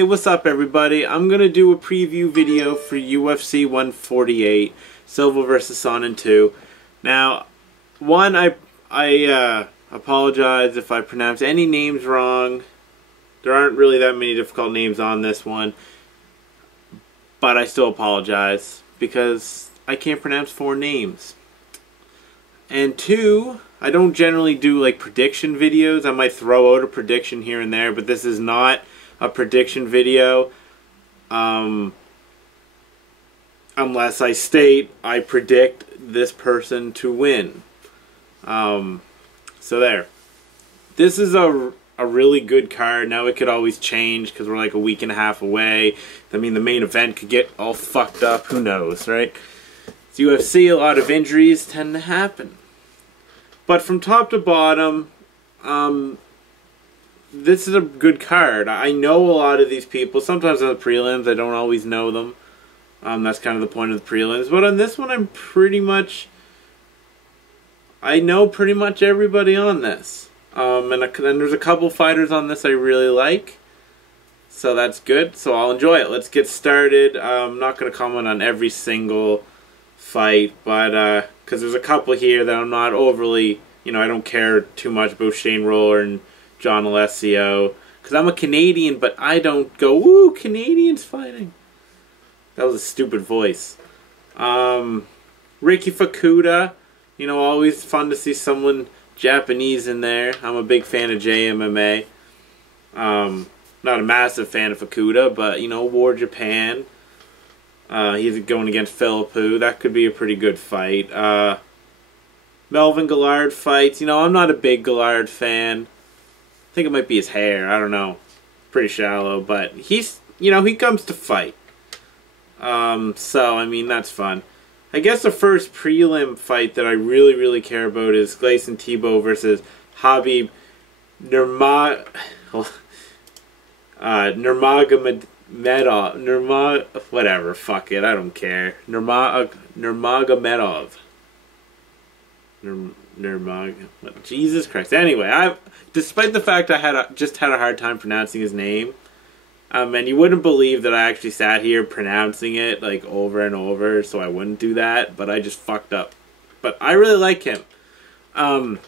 Hey, what's up everybody? I'm going to do a preview video for UFC 148, Silva versus Sonnen II. Now, one, I apologize if I pronounce any names wrong. There aren't really that many difficult names on this one, but I still apologize because I can't pronounce 4 names. And 2, I don't generally do like prediction videos. I might throw out a prediction here and there, but this is not a prediction video unless I state I predict this person to win. So there. This is a really good card. Now it could always change because we're like a week and a half away. I mean, the main event could get all fucked up. Who knows, right? It's UFC. A lot of injuries tend to happen. But from top to bottom, this is a good card. I know a lot of these people. Sometimes on the prelims, I don't always know them. That's kind of the point of the prelims. But on this one, I know pretty much everybody on this. And there's a couple fighters on this I really like. So that's good. So I'll enjoy it. Let's get started. I'm not going to comment on every single fight, but because there's a couple here that I'm not overly, I don't care too much about Shane Roller and John Alessio, because I'm a Canadian, but I don't go, woo, Canadians fighting. That was a stupid voice. Ricky Fukuda, always fun to see someone Japanese in there. I'm a big fan of JMMA. Not a massive fan of Fukuda, but, War Japan. He's going against Philippou. That could be a pretty good fight. Melvin Gillard fights. I'm not a big Gillard fan. I think it might be his hair. I don't know. Pretty shallow, but he's, he comes to fight. So, I mean, that's fun. I guess the first prelim fight that I really, really care about is Gleison Tibau versus Khabib Nurmagomedov. Whatever, fuck it, I don't care. Nurmagomedov. Jesus Christ. Anyway, despite the fact I just had a hard time pronouncing his name, and you wouldn't believe that I actually sat here pronouncing it like over and over, so I wouldn't do that, but I just fucked up. But I really like him. In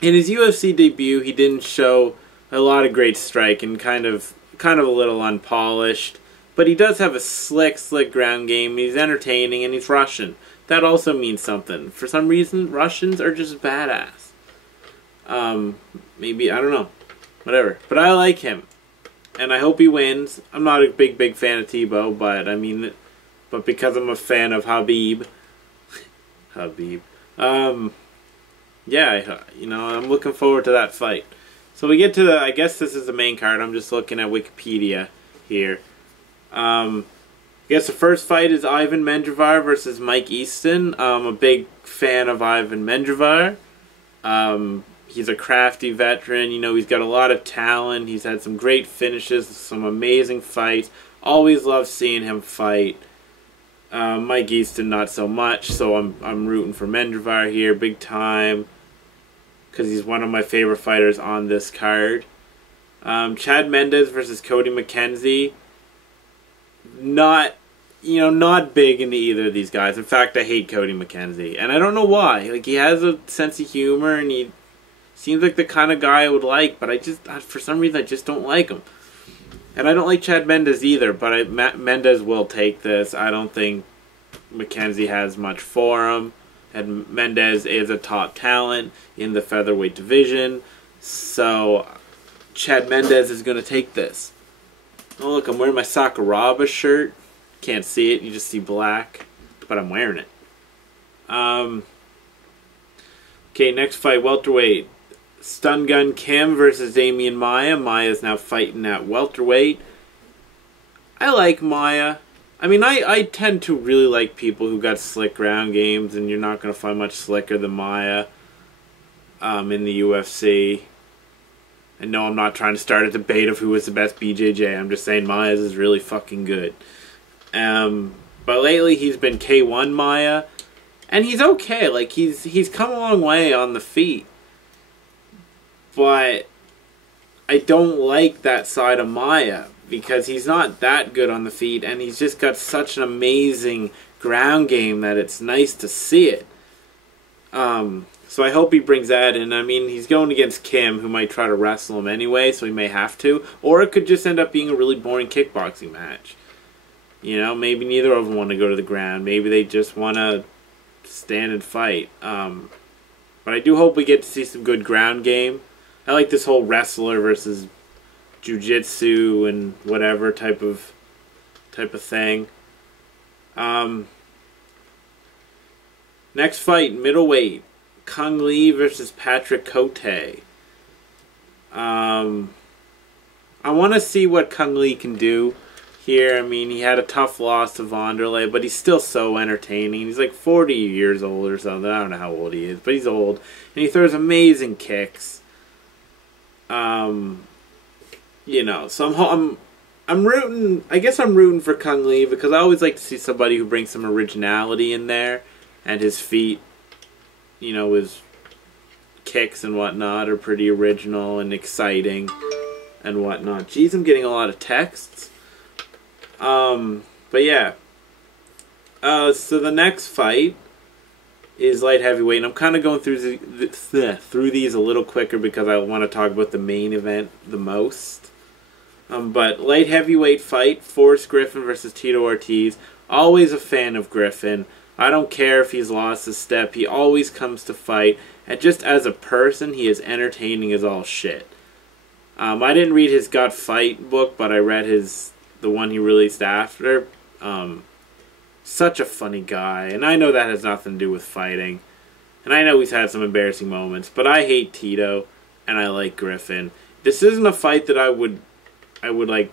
his UFC debut, he didn't show a lot of great striking, kind of a little unpolished, but he does have a slick ground game. He's entertaining, and he's Russian. That also means something. For some reason, Russians are just badass. Maybe, I don't know. Whatever. But I like him. And I hope he wins. I'm not a big fan of Tibau, but because I'm a fan of Khabib. Yeah, I'm looking forward to that fight. So we get to I guess this is the main card. I'm just looking at Wikipedia here. I guess the first fight is Ivan Menjivar versus Mike Easton. I'm a big fan of Ivan Menjivar. He's a crafty veteran. He's got a lot of talent. He's had some great finishes, some amazing fights. Always love seeing him fight. Mike Easton, not so much. So I'm rooting for Menjivar here, big time, because he's one of my favorite fighters on this card. Chad Mendes versus Cody McKenzie. Not big into either of these guys. In fact, I hate Cody McKenzie, and I don't know why. Like, he has a sense of humor, and he seems like the kind of guy I would like, but for some reason, I just don't like him. And I don't like Chad Mendes either, but Mendes will take this. I don't think McKenzie has much for him, and Mendes is a top talent in the featherweight division, so Chad Mendes is going to take this. Oh, look, I'm wearing my Sakuraba shirt. Can't see it, you just see black, but I'm wearing it. Okay, next fight, welterweight. Stun Gun Kim versus Damian Maia. Maia's now fighting at welterweight. I like Maia. I mean, I tend to really like people who got slick ground games, and you're not going to find much slicker than Maia in the UFC. I know I'm not trying to start a debate of who is the best BJJ. I'm just saying Maia's is really fucking good. But lately he's been K1 Maia, and he's okay. Like, he's come a long way on the feet. But I don't like that side of Maia. because he's not that good on the feet, and he's just got such an amazing ground game that it's nice to see it. So I hope he brings that in. I mean, he's going against Kim, who might try to wrestle him anyway, so he may have to. Or it could just end up being a really boring kickboxing match. You know, maybe neither of them want to go to the ground. Maybe they just want to stand and fight. But I do hope we get to see some good ground game. I like this whole wrestler versus jiu-jitsu and whatever type of thing. Next fight, middleweight. Kung Lee versus Patrick Cote. I want to see what Kung Lee can do here. I mean, he had a tough loss to Wanderlei, but he's still so entertaining. He's like 40 years old or something. I don't know how old he is, but he's old. And he throws amazing kicks. You know, so I'm rooting, I guess I'm rooting for Kung Lee because I always like to see somebody who brings some originality in there, and his feet, you know, his kicks and whatnot are pretty original and exciting and whatnot. Jeez, I'm getting a lot of texts. But yeah. So the next fight is light heavyweight, and I'm kind of going through these a little quicker because I want to talk about the main event the most. But light heavyweight fight, Forrest Griffin versus Tito Ortiz. Always a fan of Griffin. I don't care if he's lost a step. He always comes to fight. And just as a person, he is entertaining as all shit. I didn't read his Gut Fight book, but I read the one he released after. Such a funny guy. And I know that has nothing to do with fighting. And I know he's had some embarrassing moments. But I hate Tito, and I like Griffin. This isn't a fight that I would like...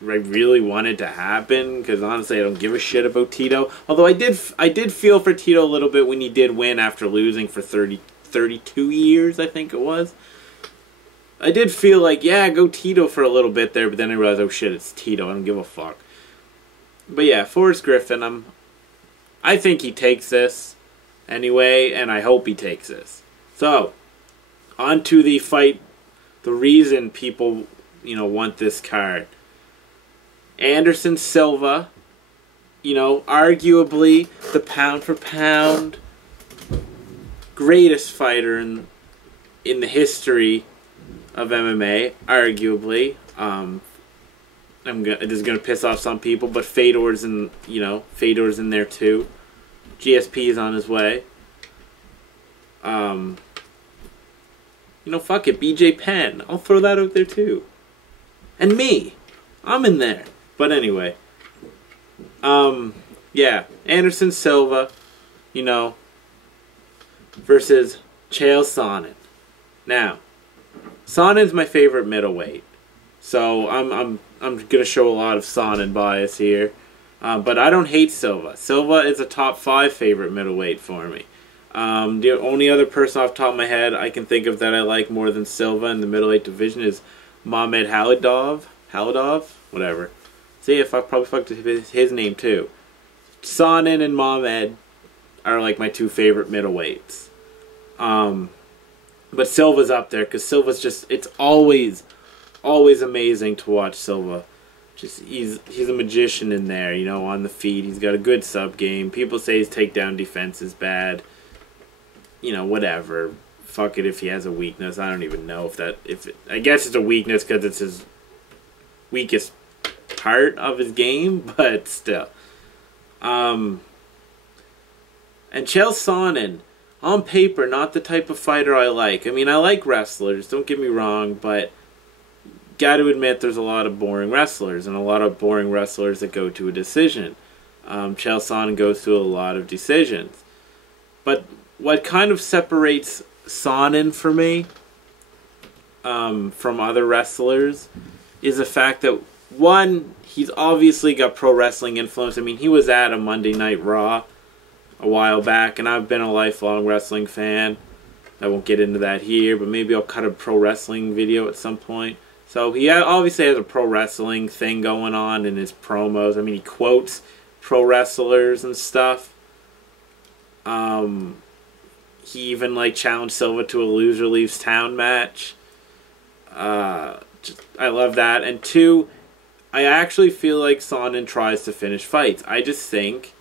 I really wanted to happen because honestly I don't give a shit about Tito. Although I did feel for Tito a little bit when he did win after losing for 32 years, I think it was. I did feel like, yeah, go Tito for a little bit there, but then I realized, oh shit, it's Tito. I don't give a fuck. But yeah, Forrest Griffin, I think he takes this anyway, and I hope he takes this. So, on to the fight, the reason people, you know, want this card. Anderson Silva, you know, arguably the pound for pound greatest fighter in the history of MMA, arguably. This is gonna piss off some people, but Fedor's in there too. GSP is on his way. You know, fuck it, BJ Penn. I'll throw that out there too. And me, I'm in there. But anyway, yeah, Anderson Silva, you know, versus Chael Sonnen. Now, Sonnen's my favorite middleweight, so I'm gonna show a lot of Sonnen bias here, but I don't hate Silva. Silva is a top 5 favorite middleweight for me. The only other person off the top of my head I can think of that I like more than Silva in the middleweight division is Mohamed Haladov, whatever. See, if I probably fucked his name too. Sonnen and Mohamed are like my 2 favorite middleweights. But Silva's up there because Silva's just, it's always amazing to watch Silva. Just he's a magician in there, you know, on the feet. He's got a good sub game. People say his takedown defense is bad. You know, whatever. Fuck it if he has a weakness. I don't even know I guess it's a weakness because it's his weakest part of his game, but still. And Chael Sonnen, on paper, not the type of fighter I like. I mean, I like wrestlers, don't get me wrong, but got to admit there's a lot of boring wrestlers and a lot of boring wrestlers that go to a decision. Chael Sonnen goes to a lot of decisions. But what kind of separates Sonnen for me from other wrestlers is the fact that, one, he's obviously got pro wrestling influence. I mean, he was at a Monday Night Raw a while back, and I've been a lifelong wrestling fan. I won't get into that here, but maybe I'll cut a pro wrestling video at some point. So he obviously has a pro wrestling thing going on in his promos. I mean, he quotes pro wrestlers and stuff. He even like challenged Silva to a loser leaves town match. I love that. And 2, I actually feel like Sonnen tries to finish fights. I just think,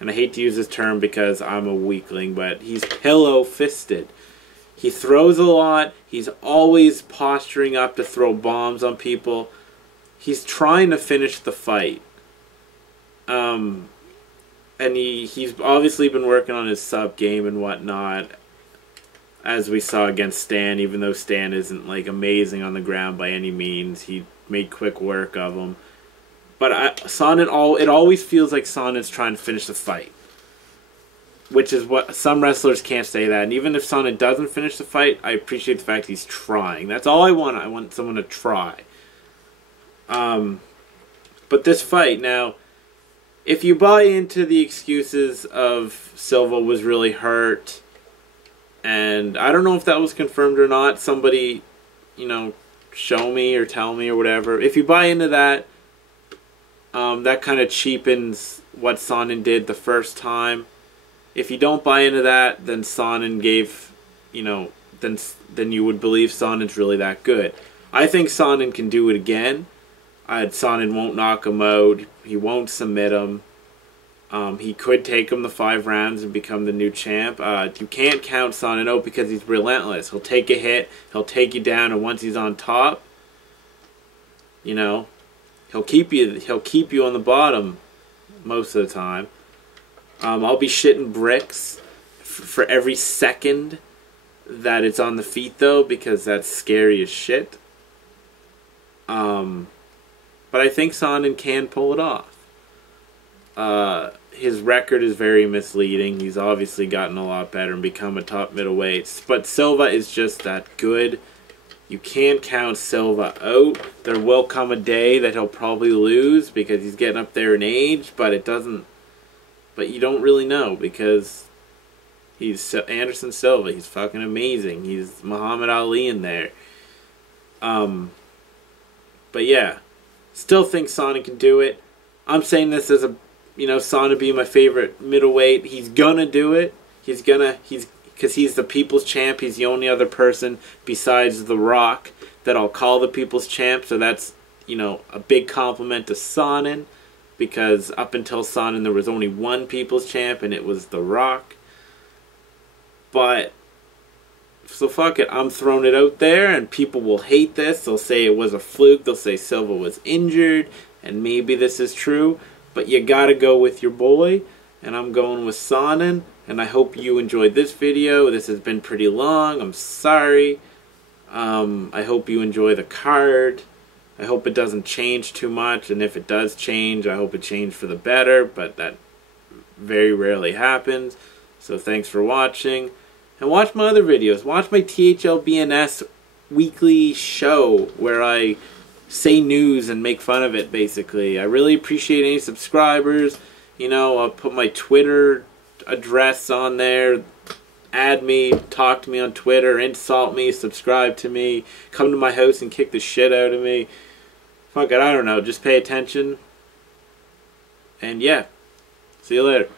and I hate to use this term because I'm a weakling, but he's pillow-fisted. He throws a lot. He's always posturing up to throw bombs on people. He's trying to finish the fight. And he's obviously been working on his sub game and whatnot, as we saw against Stan, even though Stan isn't like amazing on the ground by any means. He made quick work of him. But it always feels like Sonnen's trying to finish the fight. Which is what some wrestlers can't say that. And even if Sonnen doesn't finish the fight, I appreciate the fact he's trying. That's all I want. I want someone to try. But this fight, now, if you buy into the excuses of Silva was really hurt, and I don't know if that was confirmed or not, somebody, show me or tell me or whatever. If you buy into that, that kind of cheapens what Sonnen did the first time. If you don't buy into that, then Sonnen gave, then you would believe Sonnen's really that good. I think Sonnen can do it again. Sonnen won't knock him out. He won't submit him. He could take him the 5 rounds and become the new champ. You can't count Sonnen out because he's relentless. He'll take a hit, he'll take you down, and once he's on top, he'll keep you on the bottom most of the time. I'll be shitting bricks for every second that it's on the feet, though, because that's scary as shit. But I think Sonnen can pull it off. His record is very misleading. He's obviously gotten a lot better and become a top middleweight. But Silva is just that good. You can't count Silva out. There will come a day that he'll probably lose because he's getting up there in age, but you don't really know because he's Anderson Silva. He's fucking amazing. He's Muhammad Ali in there. But yeah, still think Sonnen can do it. I'm saying this as Sonnen being my favorite middleweight. He's gonna do it. Because he's the people's champ. He's the only other person besides The Rock that I'll call the people's champ. So that's, a big compliment to Sonnen. Because up until Sonnen, there was only one people's champ, and it was The Rock. So fuck it, I'm throwing it out there, and people will hate this. They'll say it was a fluke. They'll say Silva was injured, and maybe this is true. But you gotta go with your boy, and I'm going with Sonnen. And I hope you enjoyed this video. This has been pretty long. I'm sorry. I hope you enjoy the card. I hope it doesn't change too much, and if it does change, I hope it changed for the better, but that very rarely happens. So thanks for watching, and watch my other videos. Watch my THLBNS weekly show where I say news and make fun of it, basically. I really appreciate any subscribers. I'll put my Twitter address on there. Add me, talk to me on Twitter, insult me, subscribe to me, come to my house and kick the shit out of me. Fuck it, I don't know. Just pay attention. And yeah, see you later.